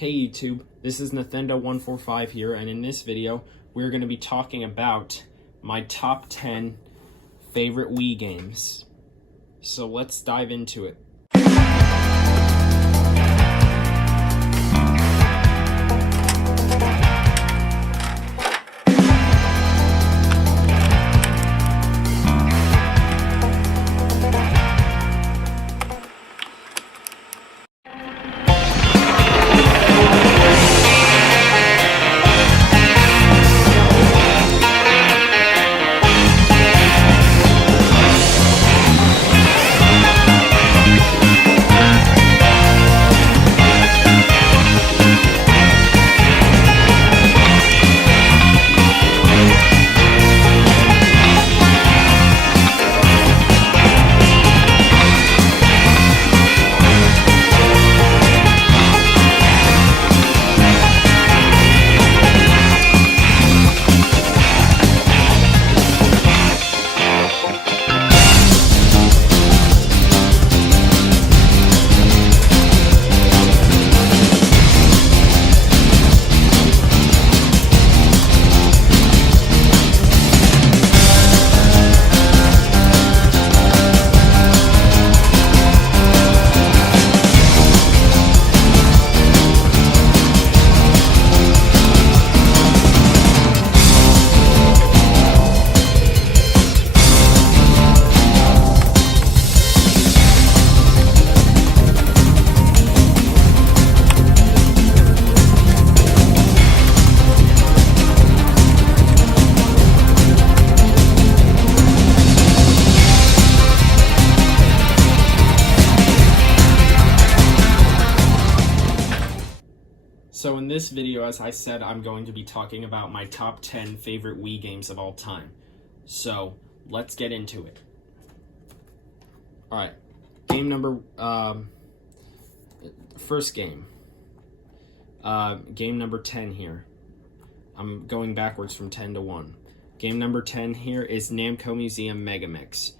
Hey YouTube, this is Nathendo145 here, and in this video, we're going to be talking about my top 10 favorite Wii games. So let's dive into it. So in this video, as I said, I'm going to be talking about my top 10 favorite Wii games of all time. So let's get into it. Alright, first game. Game number 10 here. I'm going backwards from 10 to 1. Game number 10 here is Namco Museum Megamix.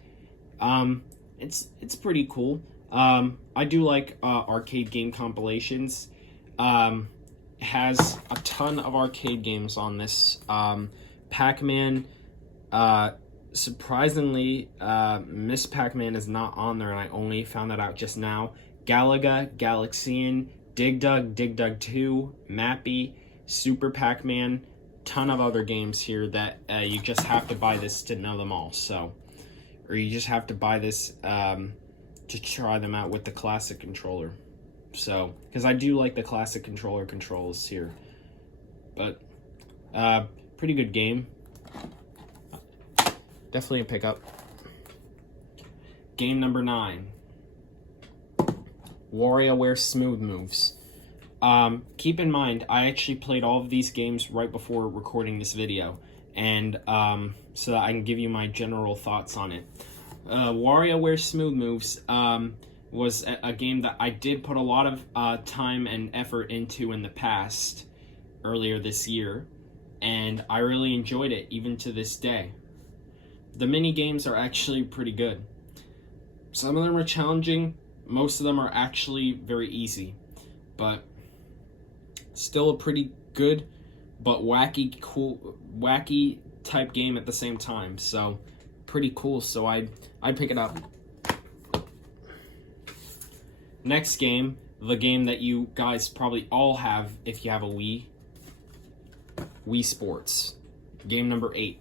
It's pretty cool. I do like arcade game compilations. Has a ton of arcade games on this. Pac-Man, surprisingly, Miss Pac-Man is not on there, and I only found that out just now. Galaga, Galaxian, Dig Dug, Dig Dug 2, Mappy, Super Pac-Man, ton of other games here that you just have to buy this to know them all. So, or you just have to buy this to try them out with the classic controller. So, because I do like the classic controller controls here. But, pretty good game. Definitely a pickup. Game number 9. WarioWare Smooth Moves. Keep in mind, I actually played all of these games right before recording this video. And, so that I can give you my general thoughts on it. WarioWare Smooth Moves, was a game that I did put a lot of time and effort into in the past, earlier this year, and I really enjoyed it, even to this day. The mini games are actually pretty good. Some of them are challenging, most of them are actually very easy, but still a pretty good, but wacky type game at the same time, so pretty cool, so I'd pick it up. Next game, the game that you guys probably all have if you have a Wii Sports. Game number 8.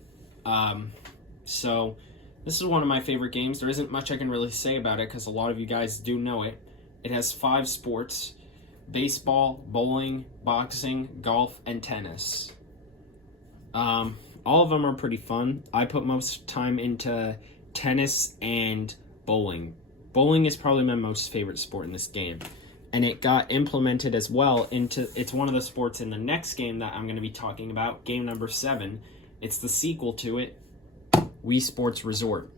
So, this is one of my favorite games. There isn't much I can really say about it because a lot of you guys do know it. It has 5 sports: baseball, bowling, boxing, golf, and tennis. All of them are pretty fun. I put most time into tennis and bowling. Bowling is probably my most favorite sport in this game, and it got implemented as well into, it's one of the sports in the next game that I'm going to be talking about, game number 7. It's the sequel to it, Wii Sports Resort.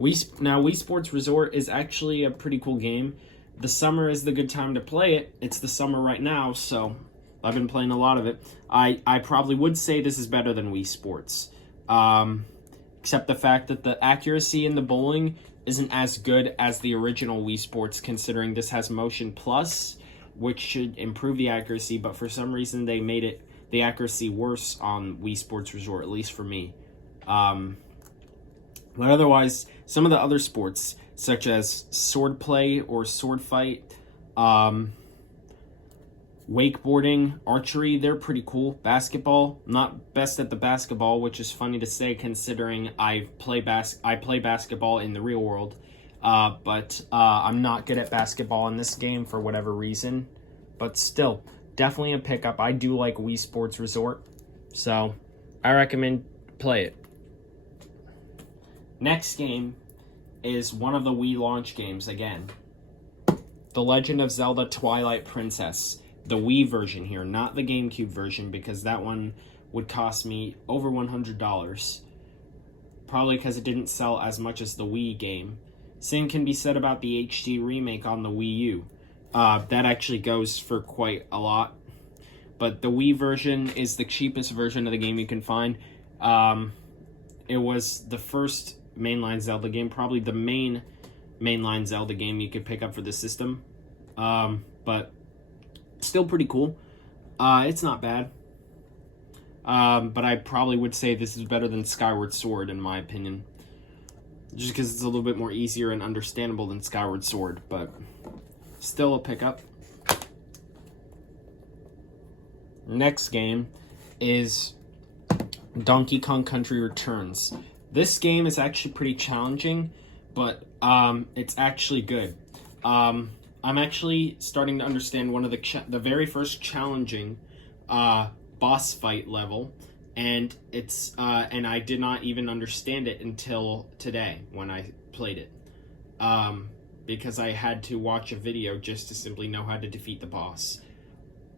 Wii Sports Resort is actually a pretty cool game. The summer is the good time to play it. It's the summer right now, so I've been playing a lot of it. I probably would say this is better than Wii Sports. Except the fact that the accuracy in the bowling isn't as good as the original Wii Sports, considering this has Motion Plus, which should improve the accuracy, but for some reason they made the accuracy worse on Wii Sports Resort, at least for me. But otherwise, some of the other sports, such as sword play or sword fight, wakeboarding, archery, they're pretty cool. Basketball, not best at the basketball, which is funny to say considering I play basketball in the real world. But I'm not good at basketball in this game for whatever reason. But still, definitely a pickup. I do like Wii Sports Resort, so I recommend play it. Next game is one of the Wii launch games again. The Legend of Zelda Twilight Princess. The Wii version here, not the GameCube version, because that one would cost me over $100. Probably because it didn't sell as much as the Wii game. Same can be said about the HD remake on the Wii U. That actually goes for quite a lot. But the Wii version is the cheapest version of the game you can find. It was the first mainline Zelda game, probably the mainline Zelda game you could pick up for the system. But still pretty cool. It's not bad. But I probably would say this is better than Skyward Sword, in my opinion. Just because it's a little bit more easier and understandable than Skyward Sword, but still a pickup. Next game is Donkey Kong Country Returns. This game is actually pretty challenging, but it's actually good. I'm actually starting to understand one of the very first challenging boss fight level, and it's and I did not even understand it until today when I played it, because I had to watch a video just to simply know how to defeat the boss.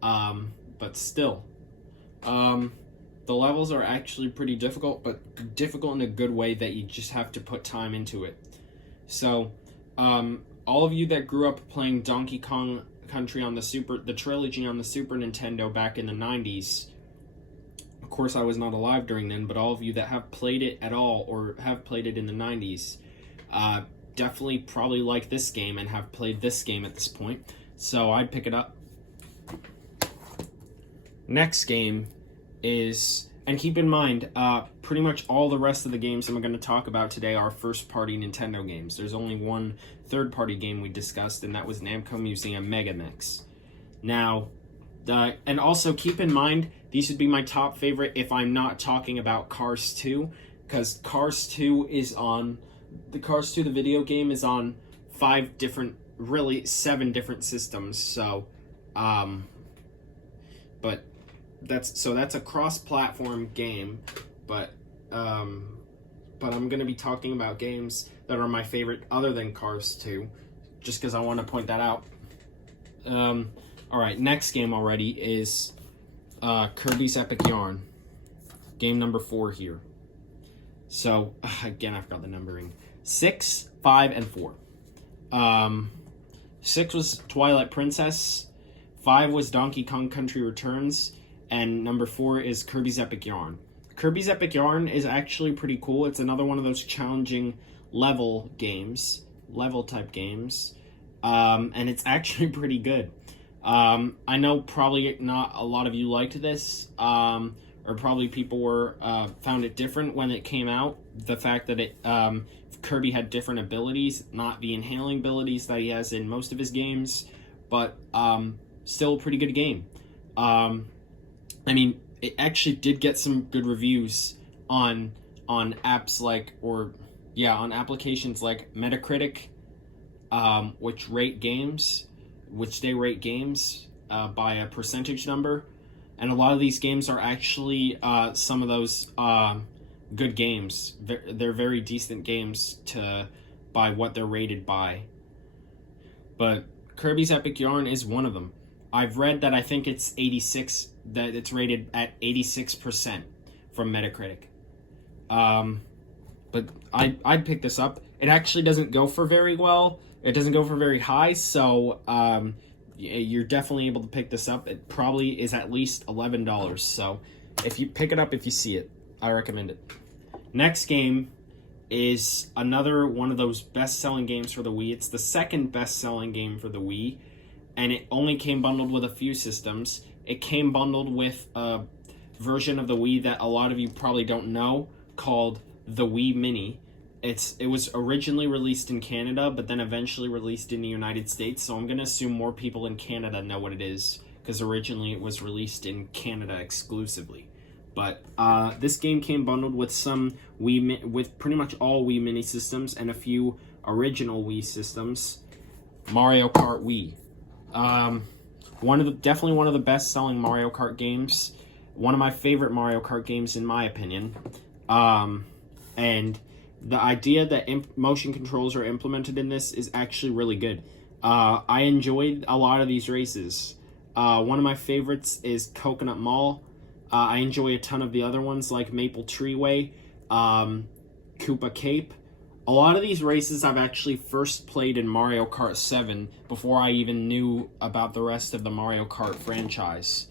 But still, the levels are actually pretty difficult, but difficult in a good way that you just have to put time into it. So, all of you that grew up playing Donkey Kong Country on the trilogy on the Super Nintendo back in the 90s, of course I was not alive during then, but all of you that have played it at all or have played it in the 90s, definitely probably like this game and have played this game at this point. So I'd pick it up. Next game is, and keep in mind, pretty much all the rest of the games I'm going to talk about today are first-party Nintendo games. There's only one third-party game we discussed, and that was Namco Museum Mega Mix. Now, and also keep in mind, these would be my top favorite if I'm not talking about Cars 2, because Cars 2 is on, the Cars 2, the video game, is on 7 different systems, so, but that's a cross-platform game, but I'm going to be talking about games that are my favorite other than Cars 2, just because I want to point that out. Alright, next game already is Kirby's Epic Yarn. Game number 4 here. So, again, I forgot the numbering. 6, 5, and 4. 6 was Twilight Princess, 5 was Donkey Kong Country Returns, and number 4 is Kirby's Epic Yarn. Kirby's Epic Yarn is actually pretty cool. It's another one of those challenging level type games, and it's actually pretty good. I know probably not a lot of you liked this, or probably people found it different when it came out. The fact that Kirby had different abilities, not the inhaling abilities that he has in most of his games, but still a pretty good game. I mean, it actually did get some good reviews on apps like, on applications like Metacritic, which they rate games by a percentage number, and a lot of these games are actually some of those good games. They're very decent games by what they're rated by. But Kirby's Epic Yarn is one of them. I've read that I think it's 86, that it's rated at 86% from Metacritic. But I'd pick this up. It actually doesn't go for very well. It doesn't go for very high, so you're definitely able to pick this up. It probably is at least $11, so if you pick it up if you see it, I recommend it. Next game is another one of those best-selling games for the Wii. It's the second best-selling game for the Wii. and it only came bundled with a few systems. It came bundled with a version of the Wii that a lot of you probably don't know, called the Wii Mini. It was originally released in Canada, but then eventually released in the United States, so I'm going to assume more people in Canada know what it is, because originally it was released in Canada exclusively. But this game came bundled with with pretty much all Wii Mini systems and a few original Wii systems. Mario Kart Wii. Definitely one of the best-selling Mario Kart games. One of my favorite Mario Kart games, in my opinion. And the idea that motion controls are implemented in this is actually really good. I enjoyed a lot of these races. One of my favorites is Coconut Mall. I enjoy a ton of the other ones, like Maple Treeway, Koopa Cape. A lot of these races I've actually first played in Mario Kart 7 before I even knew about the rest of the Mario Kart franchise.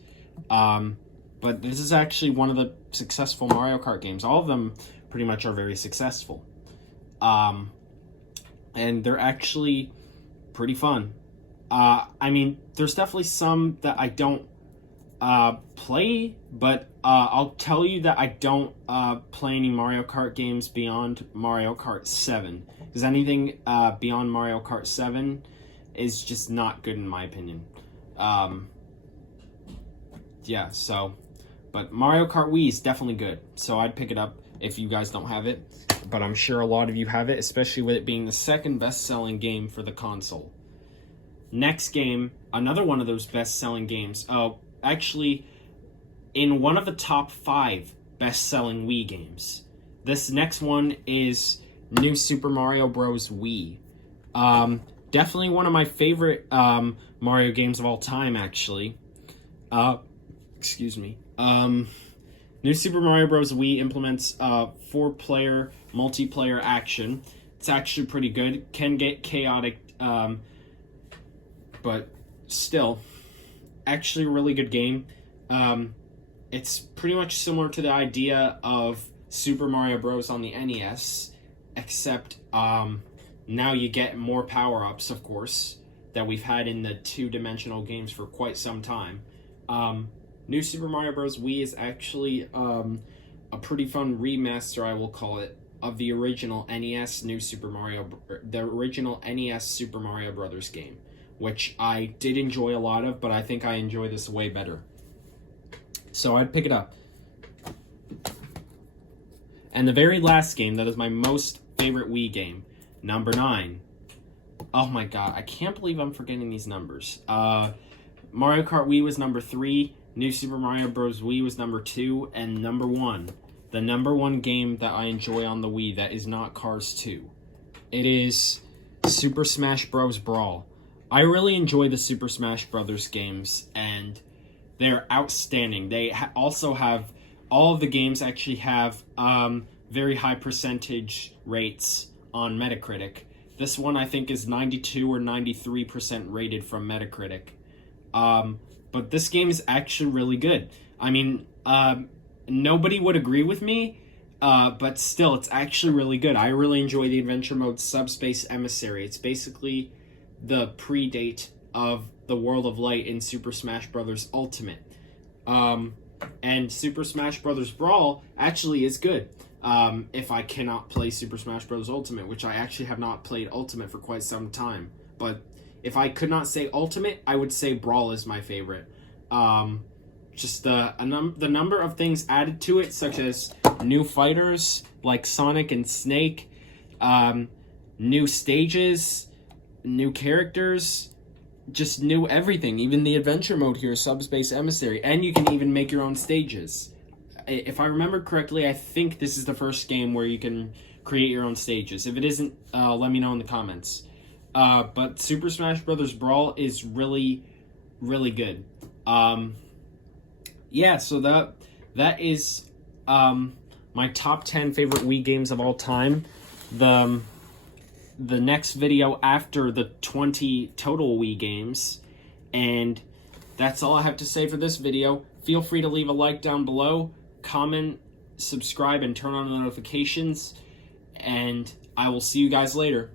But this is actually one of the successful Mario Kart games. All of them pretty much are very successful. And they're actually pretty fun. I mean, there's definitely some that I don't play, but I'll tell you that I don't play any Mario Kart games beyond Mario Kart 7, because anything beyond Mario Kart 7 is just not good in my opinion. Yeah, so, but Mario Kart Wii is definitely good, so I'd pick it up if you guys don't have it, but I'm sure a lot of you have it, especially with it being the second best-selling game for the console. Next game, another one of those best-selling games. Actually, in one of the top 5 best-selling Wii games. This next one is New Super Mario Bros. Wii. Definitely one of my favorite Mario games of all time, actually. Excuse me. New Super Mario Bros. Wii implements 4-player multiplayer action. It's actually pretty good. Can get chaotic, but still, actually a really good game. It's pretty much similar to the idea of Super Mario Bros. On the NES, except now you get more power-ups, of course, that we've had in the two-dimensional games for quite some time. New Super Mario Bros. Wii is actually a pretty fun remaster, I will call it, of the original NES the original NES Super Mario Brothers game, which I did enjoy a lot of, but I think I enjoy this way better. So I'd pick it up. And the very last game that is my most favorite Wii game, number 9. Oh my god, I can't believe I'm forgetting these numbers. Mario Kart Wii was number 3, New Super Mario Bros. Wii was number 2, and number 1. The number 1 game that I enjoy on the Wii that is not Cars 2. It is Super Smash Bros. Brawl. I really enjoy the Super Smash Brothers games, and they're outstanding. They also have, all of the games actually have very high percentage rates on Metacritic. This one I think is 92 or 93% rated from Metacritic. But this game is actually really good. I mean, nobody would agree with me, but still, it's actually really good. I really enjoy the adventure mode Subspace Emissary. It's basically the predate of the World of Light in Super Smash Bros. Ultimate. And Super Smash Bros. Brawl actually is good. If I cannot play Super Smash Bros. Ultimate, which I actually have not played Ultimate for quite some time. But if I could not say Ultimate, I would say Brawl is my favorite. Just the number of things added to it, such as new fighters like Sonic and Snake, new stages, new characters, just new everything. Even the adventure mode here, Subspace Emissary, and you can even make your own stages. If I remember correctly, I think this is the first game where you can create your own stages. If it isn't, let me know in the comments. But Super Smash Bros. Brawl is really, really good. Yeah, so that is my top 10 favorite Wii games of all time. The next video after the 20 total Wii games. And that's all I have to say for this video. Feel free to leave a like down below, comment, subscribe, and turn on the notifications. And I will see you guys later.